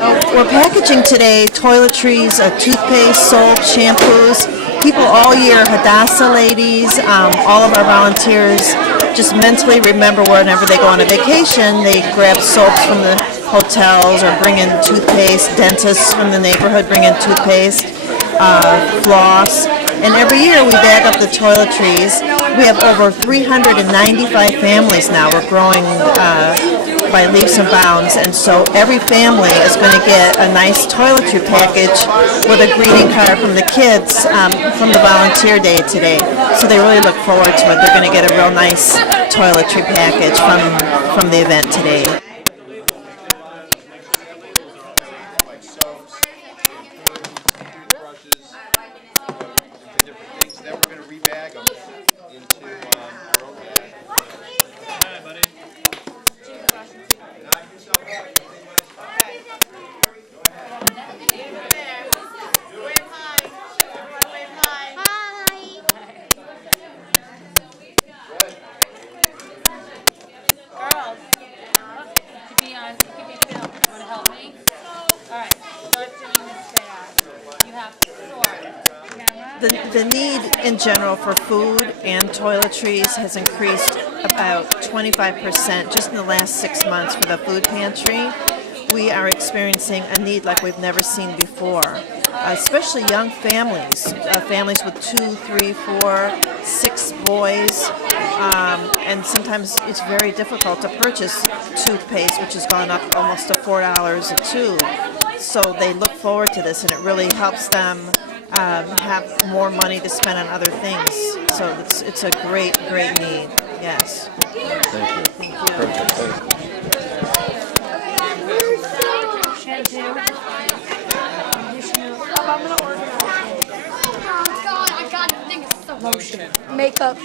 We're packaging today toiletries, toothpaste, soap, shampoos. People all year, Hadassah ladies, all of our volunteers just mentally remember whenever they go on a vacation, they grab soaps from the hotels or bring in toothpaste. Dentists from the neighborhood bring in toothpaste, floss. And every year we bag up the toiletries. We have over 395 families now. We're growing by leaps and bounds, and so every family is going to get a nice toiletry package with a greeting card from the kids from the volunteer day today. So they really look forward to it. They're going to get a real nice toiletry package from the event today. Then we're going to rebag them into our own bag. Hi, buddy. Knock yourself out. Wave hi. Everyone wave hi. Hi. Girls, to be on, to keep me still. You want to help me? All right, start doing this fast. You have to sort. The need in general for food and toiletries has increased about 25% just in the last 6 months for the food pantry. We are experiencing a need like we've never seen before, especially young families, families with 2, 3, 4, 6 boys, and sometimes it's very difficult to purchase toothpaste, which has gone up almost to $4 a tube. So they look forward to this, and it really helps them have more money to spend on other things. So it's a great need. Yes. Thank you. Thank you. Perfect. Thank you. Shampoo. Conditioner. I'm gonna order. Oh God, I got things so lotion. Makeup.